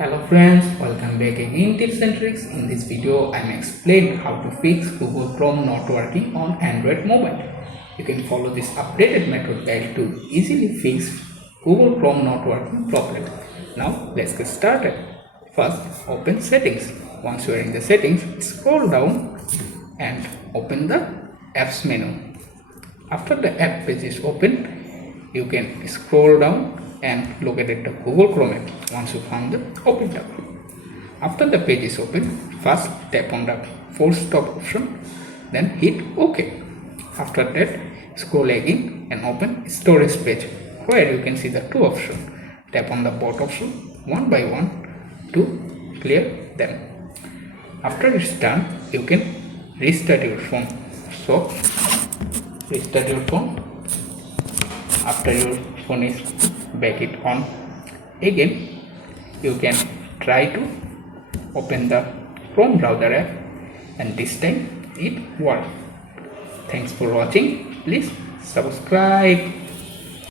Hello friends, welcome back again tips and tricks. In this video I am explain how to fix Google Chrome not working on Android mobile. You can follow this updated method guide to easily fix Google Chrome not working problem. Now let's get started. First, open settings. Once you are in the settings, scroll down and open the apps menu. After the app page is open, you can scroll down and locate the Google Chrome app. Once you found the open tab. After the page is open, first tap on the full stop option, then hit OK. After that, scroll again and open storage page, where you can see the two options. Tap on the both option one by one to clear them. After it's done, you can restart your phone. So restart your phone. After your phone is back it on again, you can try to open the Chrome browser app, and this time it works. Thanks for watching. Please subscribe.